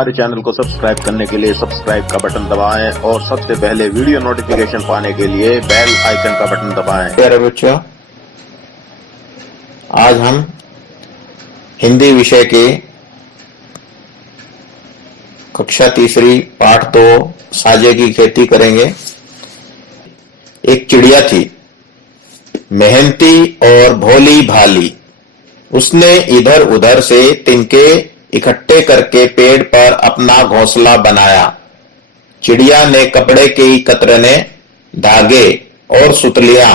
हमारे चैनल को सब्सक्राइब करने के लिए सब्सक्राइब का बटन दबाएं और सबसे पहले वीडियो नोटिफिकेशन पाने के लिए बेल आइकन का बटन दबाएं। प्यारे बच्चों, आज हम हिंदी विषय के कक्षा तीसरी पाठ 2 साजे की खेती करेंगे। एक चिड़िया थी, मेहनती और भोली भाली। उसने इधर उधर से तिनके इकट्ठे करके पेड़ पर अपना घोंसला बनाया। चिड़िया ने कपड़े की कतरने, धागे और सुतलियां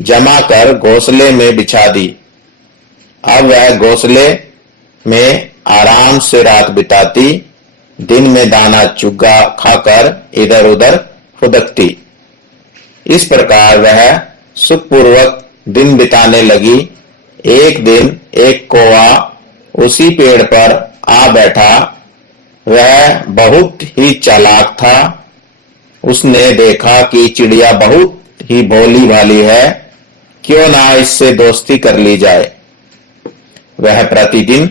जमा कर घोंसले में बिछा दी। अब वह घोंसले में आराम से रात बिताती, दिन में दाना चुगा खाकर इधर उधर फुदकती। इस प्रकार वह सुखपूर्वक दिन बिताने लगी। एक दिन एक कौवा उसी पेड़ पर आ बैठा। वह बहुत ही चालाक था। उसने देखा कि चिड़िया बहुत ही भोली भाली है, क्यों ना इससे दोस्ती कर ली जाए। वह प्रतिदिन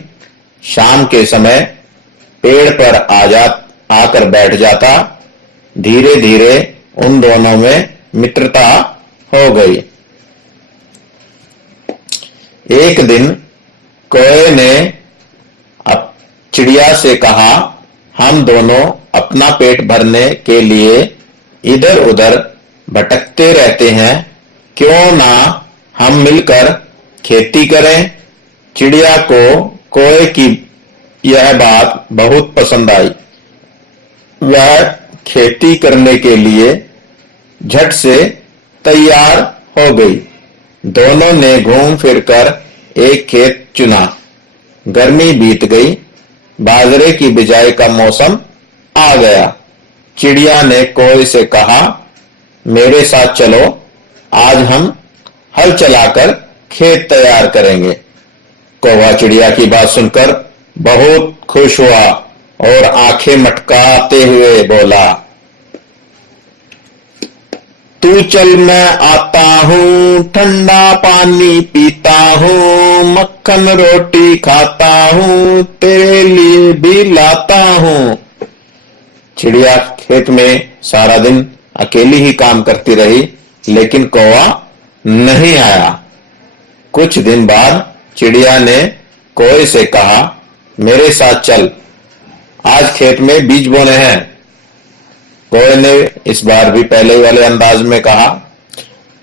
शाम के समय पेड़ पर आकर बैठ जाता। धीरे धीरे उन दोनों में मित्रता हो गई। एक दिन कौवे ने चिड़िया से कहा, हम दोनों अपना पेट भरने के लिए इधर उधर भटकते रहते हैं, क्यों ना हम मिलकर खेती करें। चिड़िया को कौवे की यह बात बहुत पसंद आई। वह खेती करने के लिए झट से तैयार हो गई। दोनों ने घूम फिरकर एक खेत चुना। गर्मी बीत गई, बाजरे की बिजाई का मौसम आ गया। चिड़िया ने कौवे से कहा, मेरे साथ चलो, आज हम हल चलाकर खेत तैयार करेंगे। कौवा चिड़िया की बात सुनकर बहुत खुश हुआ और आंखें मटकाते हुए बोला, तू चल, मैं आता हूँ, ठंडा पानी पीता हूँ, मक्खन रोटी खाता हूँ, तेरे लिए भी लाता हूँ। चिड़िया खेत में सारा दिन अकेली ही काम करती रही, लेकिन कौवा नहीं आया। कुछ दिन बाद चिड़िया ने कौवे से कहा, मेरे साथ चल, आज खेत में बीज बोने हैं। कौवे ने इस बार भी पहले वाले अंदाज में कहा,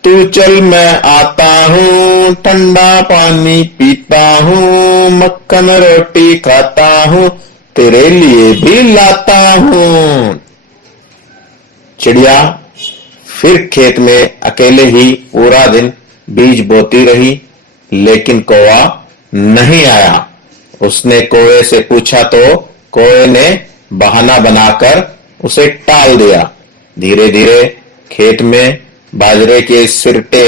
तू चल, मैं आता हूँ, ठंडा पानी पीता हूँ, मक्खन रोटी खाता हूँ, तेरे लिए भी लाता हूँ। चिड़िया फिर खेत में अकेले ही पूरा दिन बीज बोती रही, लेकिन कौवा नहीं आया। उसने कौवे से पूछा तो कौवे ने बहाना बनाकर उसे टाल दिया। धीरे धीरे खेत में बाजरे के सिरटे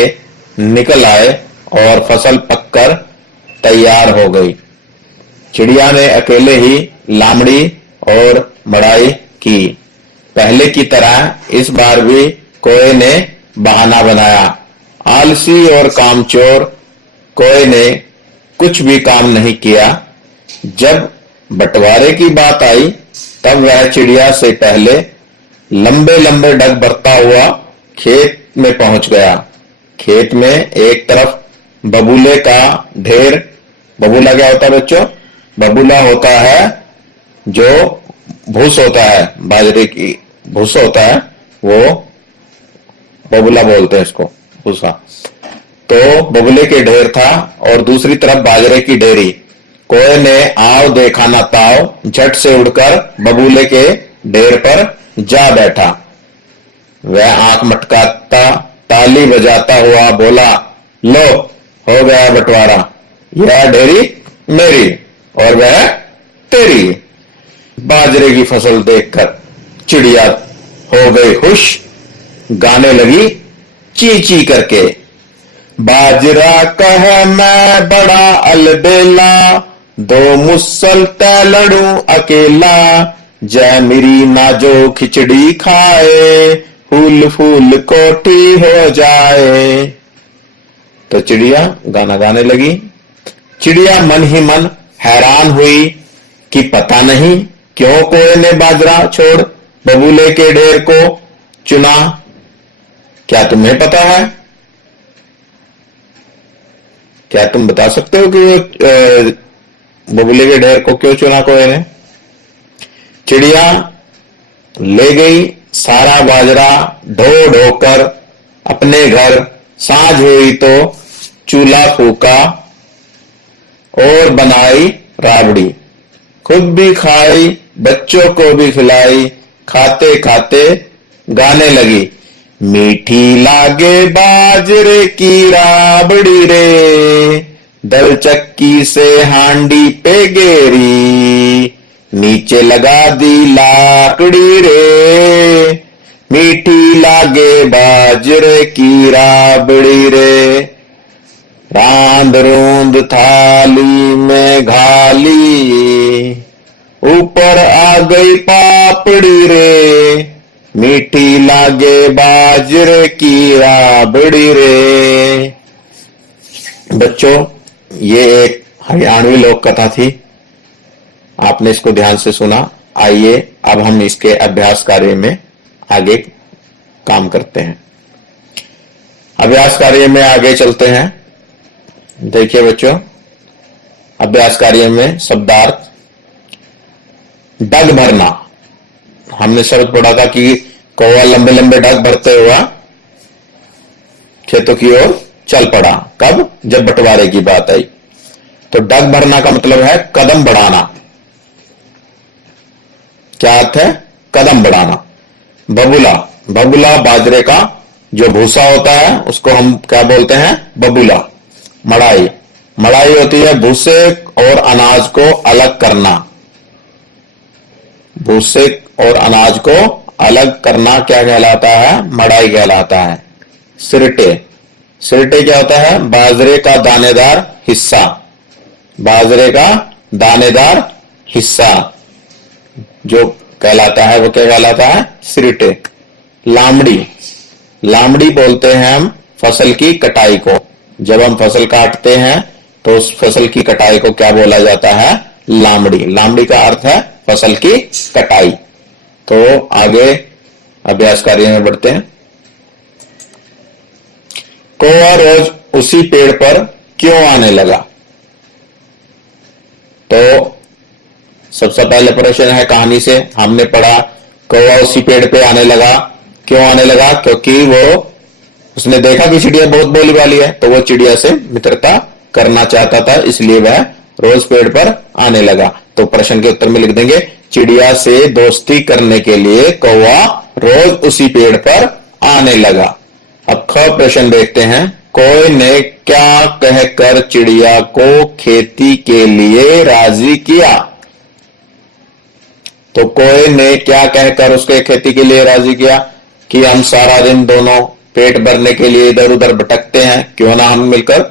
निकल आए और फसल पककर तैयार हो गई। चिड़िया ने अकेले ही लामड़ी और मड़ाई की। पहले की तरह इस बार भी कौवे ने बहाना बनाया। आलसी और कामचोर कौवे ने कुछ भी काम नहीं किया। जब बंटवारे की बात आई, तब वह चिड़िया से पहले लंबे लंबे डग भरता हुआ खेत में पहुंच गया। खेत में एक तरफ बबूले का ढेर। बबूला क्या होता है बच्चों? बबूला होता है जो भूस होता है, बाजरे की भूस होता है, वो बबूला बोलते हैं इसको, भूसा। तो बबूले के ढेर था और दूसरी तरफ बाजरे की ढेरी। कौवे ने आओ देखा ना ताओ, झट से उड़कर बबूले के ढेर पर जा बैठा। वह आंख मटकाता, ताली बजाता हुआ बोला, लो, हो गया बंटवारा। यह ढेरी मेरी और वह तेरी। बाजरे की फसल देखकर चिड़िया हो गई खुश, गाने लगी ची ची करके, बाजरा कह मैं बड़ा अलबेला, दो मुसल तै लड़ूं अकेला, जय मेरी ना जो खिचड़ी खाए, फूल फूल कोठी हो जाए। तो चिड़िया गाना गाने लगी। चिड़िया मन ही मन हैरान हुई कि पता नहीं क्यों कोए ने बाजरा छोड़ बबूले के ढेर को चुना? क्या तुम्हें पता है? क्या तुम बता सकते हो कि वो बबूले के ढेर को क्यों चुना कोए ने? चिड़िया ले गई सारा बाजरा ढो ढो कर अपने घर। सांझ हुई तो चूल्हा फूका और बनाई राबड़ी। खुद भी खाई बच्चों को भी खिलाई। खाते खाते गाने लगी, मीठी लागे बाजरे की राबड़ी रे, दल चक्की से हांडी पे गेरी, नीचे लगा दी लाकड़ी रे, मीठी लागे बाजरे की राबड़ी रे, रांद रूंद थाली में घाली, ऊपर आ गई पापड़ी रे, मीठी लागे बाजरे की राबड़ी रे। बच्चों, ये एक हरियाणवी लोक कथा थी। आपने इसको ध्यान से सुना। आइए अब हम इसके अभ्यास कार्य में आगे काम करते हैं। अभ्यास कार्य में आगे चलते हैं। देखिए बच्चों, अभ्यास कार्य में शब्दार्थ डग भरना। हमने शब्द पढ़ा था कि कौवा लंबे लंबे डग भरते हुआ खेतों की ओर चल पड़ा। कब? जब बंटवारे की बात आई। तो डग भरना का मतलब है कदम बढ़ाना। क्या अर्थ है? कदम बढ़ाना। बबूला, बबूला बाजरे का जो भूसा होता है उसको हम क्या बोलते हैं? बबूला। मड़ाई, मड़ाई होती है भूसे और अनाज को अलग करना। भूसे और अनाज को अलग करना क्या कहलाता है? मड़ाई कहलाता है। सिरटे, सिरटे क्या होता है? बाजरे का दानेदार हिस्सा। बाजरे का दानेदार हिस्सा जो कहलाता है वो क्या कहलाता है? सिरटे। लामड़ी, लामड़ी बोलते हैं हम फसल की कटाई को। जब हम फसल काटते हैं तो उस फसल की कटाई को क्या बोला जाता है? लामड़ी। लामड़ी का अर्थ है फसल की कटाई। तो आगे अभ्यास कार्य में बढ़ते हैं। कौवा रोज उसी पेड़ पर क्यों आने लगा? तो सबसे पहले प्रश्न है कहानी से हमने पढ़ा, कौवा उसी पेड़ पे आने लगा। क्यों आने लगा? क्योंकि वो उसने देखा कि चिड़िया बहुत बोली वाली है, तो वो चिड़िया से मित्रता करना चाहता था, इसलिए वह रोज पेड़ पर आने लगा। तो प्रश्न के उत्तर में लिख देंगे, चिड़िया से दोस्ती करने के लिए कौवा रोज उसी पेड़ पर आने लगा। अब ख प्रश्न देखते हैं। कोई ने क्या कहकर चिड़िया को खेती के लिए राजी किया? तो कोई ने क्या कहकर उसके खेती के लिए राजी किया कि हम सारा दिन दोनों पेट भरने के लिए इधर उधर भटकते हैं, क्यों ना हम मिलकर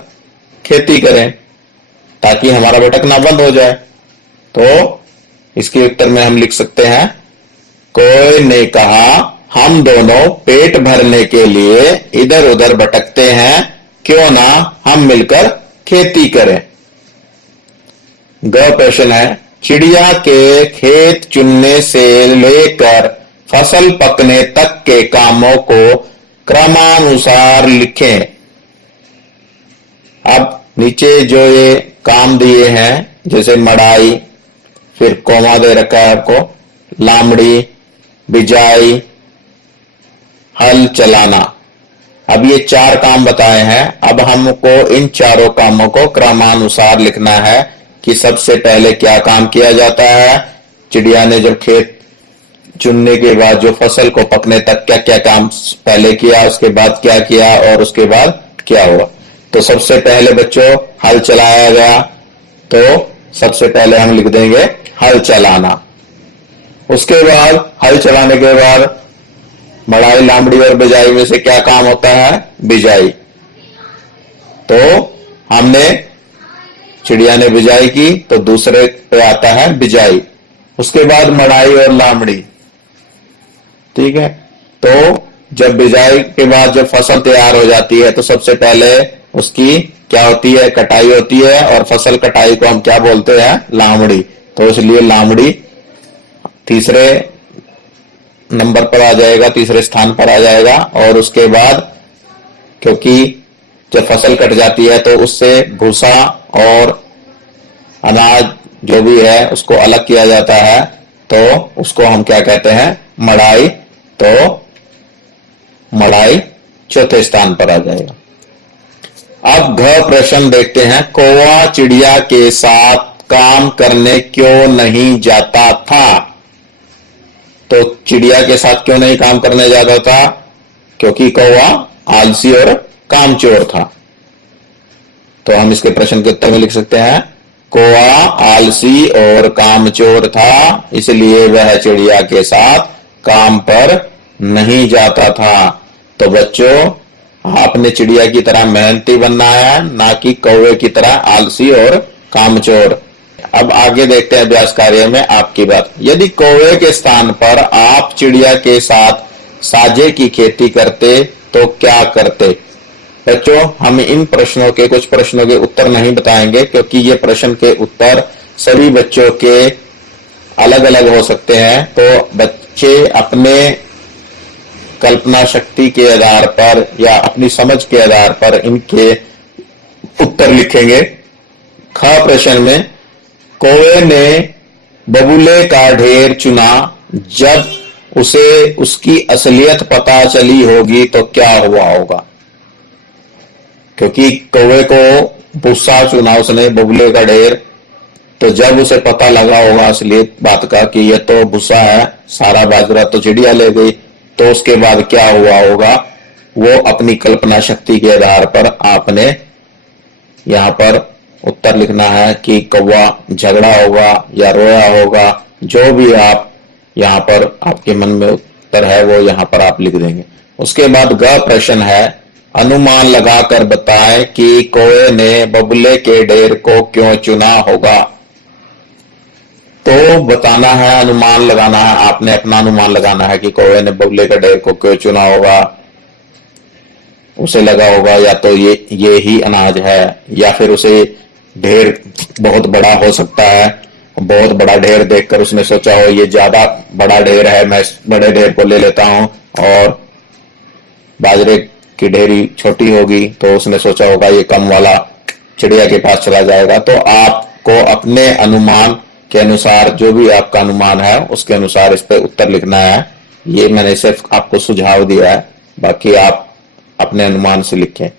खेती करें ताकि हमारा भटकना बंद हो जाए। तो इसके उत्तर में हम लिख सकते हैं, कोई ने कहा हम दोनों पेट भरने के लिए इधर उधर भटकते हैं, क्यों ना हम मिलकर खेती करें। ग प्रश्न है, चिड़िया के खेत चुनने से लेकर फसल पकने तक के कामों को क्रमानुसार लिखें। अब नीचे जो ये काम दिए हैं जैसे मड़ाई, फिर कोमा दे रखा है आपको, लामड़ी, बिजाई, हल चलाना। अब ये चार काम बताए हैं। अब हमको इन चारों कामों को क्रमानुसार लिखना है कि सबसे पहले क्या काम किया जाता है। चिड़िया ने जब खेत चुनने के बाद जो फसल को पकने तक क्या क्या काम पहले किया, उसके बाद क्या किया और उसके बाद क्या हुआ। तो सबसे पहले बच्चों हल चलाया गया, तो सबसे पहले हम लिख देंगे हल चलाना। उसके बाद हल चलाने के बाद मड़ाई, लामड़ी और बिजाई में से क्या काम होता है? बिजाई। तो हमने चिड़िया ने बिजाई की तो दूसरे पे आता है बिजाई, उसके बाद मड़ाई और लामड़ी। ठीक है। तो जब बिजाई के बाद जब फसल तैयार हो जाती है तो सबसे पहले उसकी क्या होती है? कटाई होती है, और फसल कटाई को हम क्या बोलते हैं? लामड़ी। तो इसलिए लामड़ी तीसरे नंबर पर आ जाएगा, तीसरे स्थान पर आ जाएगा। और उसके बाद क्योंकि जब फसल कट जाती है तो उससे भूसा और अनाज जो भी है उसको अलग किया जाता है, तो उसको हम क्या कहते हैं, मड़ाई। तो मड़ाई चौथे स्थान पर आ जाएगा। अब घ प्रश्न देखते हैं, कौवा चिड़िया के साथ काम करने क्यों नहीं जाता था? तो चिड़िया के साथ क्यों नहीं काम करने जाता था? क्योंकि कौवा आलसी और कामचोर था। तो हम इसके प्रश्न के उत्तर में लिख सकते हैं, कौवा आलसी और कामचोर था, इसलिए वह चिड़िया के साथ काम पर नहीं जाता था। तो बच्चों, आपने चिड़िया की तरह मेहनती बनना है, ना कि कौवे की तरह आलसी और कामचोर। अब आगे देखते हैं अभ्यास कार्य में आपकी बात। यदि कौवे के स्थान पर आप चिड़िया के साथ साजे की खेती करते तो क्या करते? बच्चों, हम इन प्रश्नों के कुछ प्रश्नों के उत्तर नहीं बताएंगे, क्योंकि ये प्रश्न के उत्तर सभी बच्चों के अलग अलग हो सकते हैं। तो बच्चे अपने कल्पना शक्ति के आधार पर या अपनी समझ के आधार पर इनके उत्तर लिखेंगे। ख प्रश्न में, कौवे ने बगुले का ढेर चुना, जब उसे उसकी असलियत पता चली होगी तो क्या हुआ होगा? क्योंकि कौवे को भूसा चुना उसने, बगुले का ढेर, तो जब उसे पता लगा होगा असलियत बात का कि यह तो भूसा है, सारा बाजरा तो चिड़िया ले गई, तो उसके बाद क्या हुआ होगा, वो अपनी कल्पना शक्ति के आधार पर आपने यहां पर उत्तर लिखना है कि कौवा झगड़ा होगा या रोया होगा। जो भी आप यहां पर आपके मन में उत्तर है वो यहां पर आप लिख देंगे। उसके बाद ग प्रश्न है, अनुमान लगाकर बताएं कि कौवे ने बगुले के ढेर को क्यों चुना होगा। तो बताना है, अनुमान लगाना है, आपने अपना अनुमान लगाना है कि कौवे ने बगुले के ढेर को क्यों चुना होगा। उसे लगा होगा या तो ये ही अनाज है, या फिर उसे ढेर बहुत बड़ा हो सकता है, बहुत बड़ा ढेर देखकर उसने सोचा हो ये ज्यादा बड़ा ढेर है, मैं इस बड़े ढेर को ले लेता हूं, और बाजरे की ढेरी छोटी होगी तो उसने सोचा होगा ये कम वाला चिड़िया के पास चला जाएगा। तो आपको अपने अनुमान के अनुसार, जो भी आपका अनुमान है उसके अनुसार इस पर उत्तर लिखना है। ये मैंने सिर्फ आपको सुझाव दिया है, बाकी आप अपने अनुमान से लिखें।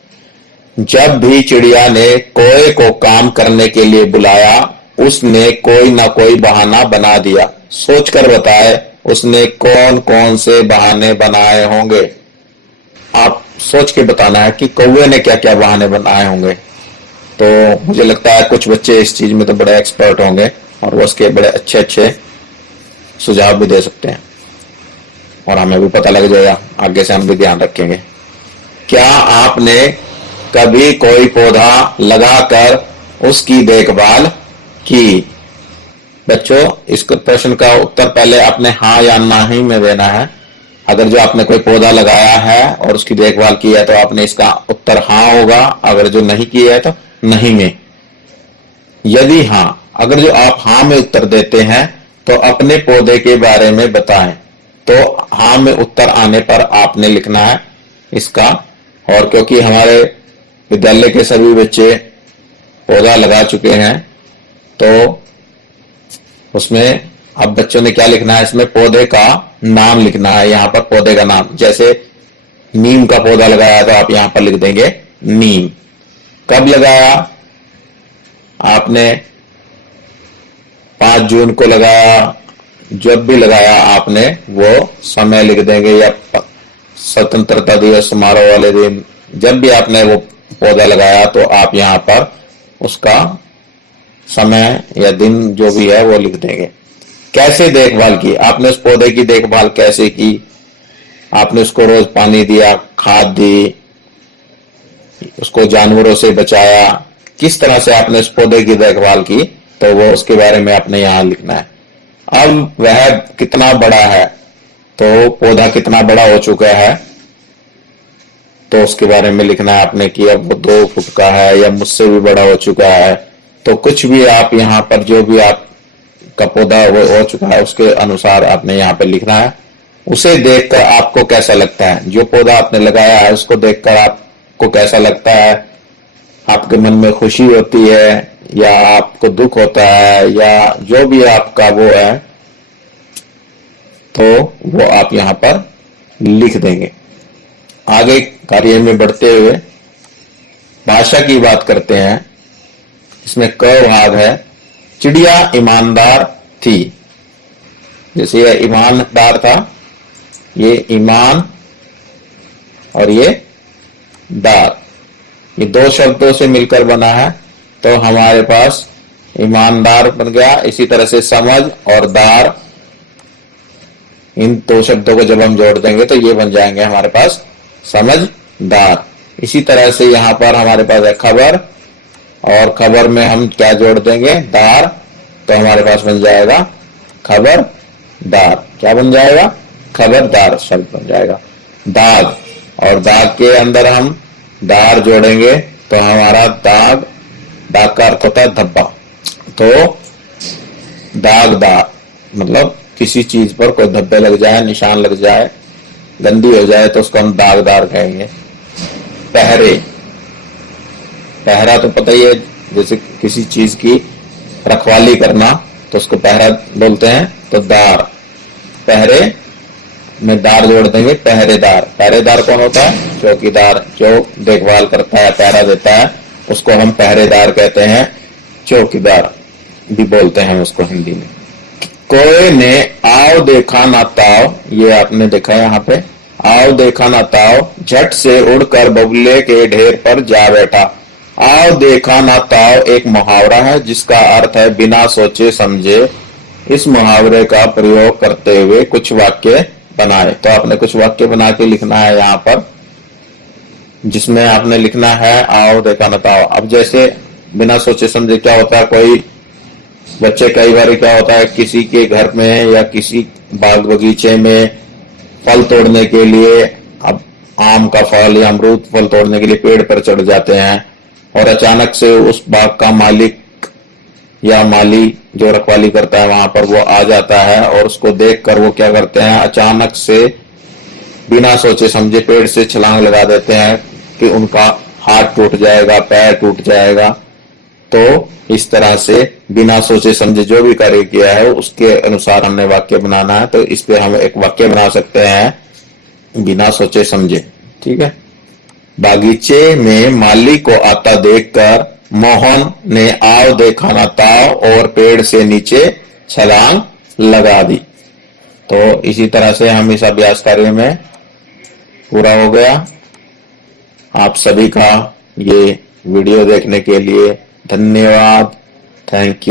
जब भी चिड़िया ने कौवे को काम करने के लिए बुलाया, उसने कोई ना कोई बहाना बना दिया। सोचकर बताए उसने कौन कौन से बहाने बनाए होंगे। आप सोच के बताना है कि कौवे ने क्या क्या बहाने बनाए होंगे। तो मुझे लगता है कुछ बच्चे इस चीज में तो बड़े एक्सपर्ट होंगे और वो उसके बड़े अच्छे अच्छे सुझाव भी दे सकते हैं, और हमें भी पता लग जाएगा, आगे से हम भी ध्यान रखेंगे। क्या आपने कभी कोई पौधा लगाकर उसकी देखभाल की? बच्चों, इस प्रश्न का उत्तर पहले आपने हाँ या नहीं में देना है। अगर जो आपने कोई पौधा लगाया है और उसकी देखभाल की है तो आपने इसका उत्तर हाँ होगा, अगर जो नहीं किया है तो नहीं में। यदि हाँ, अगर जो आप हाँ में उत्तर देते हैं तो अपने पौधे के बारे में बताएं। तो हाँ में उत्तर आने पर आपने लिखना है इसका। और क्योंकि हमारे विद्यालय के सभी बच्चे पौधा लगा चुके हैं तो उसमें अब बच्चों ने क्या लिखना है, इसमें पौधे का नाम लिखना है। यहां पर पौधे का नाम, जैसे नीम का पौधा लगाया तो आप यहां पर लिख देंगे नीम। कब लगाया आपने? 5 जून को लगाया। जब भी लगाया आपने वो समय लिख देंगे, या स्वतंत्रता दिवस समारोह वाले दिन, जब भी आपने वो पौधा लगाया तो आप यहां पर उसका समय या दिन जो भी है वो लिख देंगे। कैसे देखभाल की? आपने उस पौधे की देखभाल कैसे की? आपने उसको रोज पानी दिया, खाद दी, उसको जानवरों से बचाया, किस तरह से आपने उस पौधे की देखभाल की, तो वो उसके बारे में आपने यहां लिखना है। अब वह कितना बड़ा है, तो पौधा कितना बड़ा हो चुका है तो उसके बारे में लिखना है आपने कि अब वो 2 फुट का है या मुझसे भी बड़ा हो चुका है। तो कुछ भी आप यहाँ पर जो भी आप का पौधा हो चुका है उसके अनुसार आपने यहाँ पे लिखना है। उसे देखकर आपको कैसा लगता है, जो पौधा आपने लगाया है उसको देखकर आपको कैसा लगता है, आपके मन में खुशी होती है या आपको दुख होता है या जो भी आपका वो है, तो वो आप यहां पर लिख देंगे। आगे कार्य में बढ़ते हुए भाषा की बात करते हैं। इसमें क भाग है, चिड़िया ईमानदार थी। जैसे यह ईमानदार था, ये ईमान और ये दार, ये दो शब्दों से मिलकर बना है, तो हमारे पास ईमानदार बन गया। इसी तरह से समझ और दार, इन दो शब्दों को जब हम जोड़ देंगे तो ये बन जाएंगे हमारे पास समझदार। इसी तरह से यहाँ पर हमारे पास है खबर, और खबर में हम क्या जोड़ देंगे, दार, तो हमारे पास बन जाएगा खबरदार। क्या बन जाएगा, खबरदार शब्द बन जाएगा। दाग, और दाग के अंदर हम दार जोड़ेंगे तो हमारा दाग, दाग का अर्थ होता है धब्बा, तो दागदार मतलब किसी चीज पर कोई धब्बे लग जाए, निशान लग जाए, गंदी हो जाए तो उसको हम दागदार कहेंगे। पहरे, पहरा तो पता ही है, जैसे किसी चीज की रखवाली करना तो उसको पहरा बोलते हैं, तो दार, पहरे में दार जोड़ देंगे, पहरेदार। पहरेदार कौन होता है, चौकीदार, जो देखभाल करता है, पहरा देता है, उसको हम पहरेदार कहते हैं, चौकीदार भी बोलते हैं उसको हिंदी में। कोए ने आओ देखा ना ताओ, ये आपने देखा यहाँ पे, आओ देखा ना ताओ, झट से उड़कर बगुले के ढेर पर जा बैठा। आओ देखा ना ताओ एक मुहावरा है जिसका अर्थ है बिना सोचे समझे। इस मुहावरे का प्रयोग करते हुए कुछ वाक्य बनाए। तो आपने कुछ वाक्य बना के लिखना है यहाँ पर, जिसमें आपने लिखना है आओ देखा ना ताओ। अब जैसे बिना सोचे समझे क्या होता है, कोई बच्चे कई बार क्या होता है, किसी के घर में या किसी बाग बगीचे में फल तोड़ने के लिए, अब आम का फल या अमरूद फल तोड़ने के लिए पेड़ पर चढ़ जाते हैं, और अचानक से उस बाग का मालिक या माली जो रखवाली करता है वहां पर वो आ जाता है, और उसको देखकर वो क्या करते हैं, अचानक से बिना सोचे समझे पेड़ से छलांग लगा देते हैं कि उनका हाथ टूट जाएगा, पैर टूट जाएगा। तो इस तरह से बिना सोचे समझे जो भी कार्य किया है उसके अनुसार हमने वाक्य बनाना है। तो इस पे हम एक वाक्य बना सकते हैं बिना सोचे समझे। ठीक है। बागीचे में माली को आता देखकर मोहन ने आओ देखा ना ताओ और पेड़ से नीचे छलांग लगा दी। तो इसी तरह से हम इस अभ्यास कार्य में पूरा हो गया। आप सभी का ये वीडियो देखने के लिए धन्यवाद। Thank you.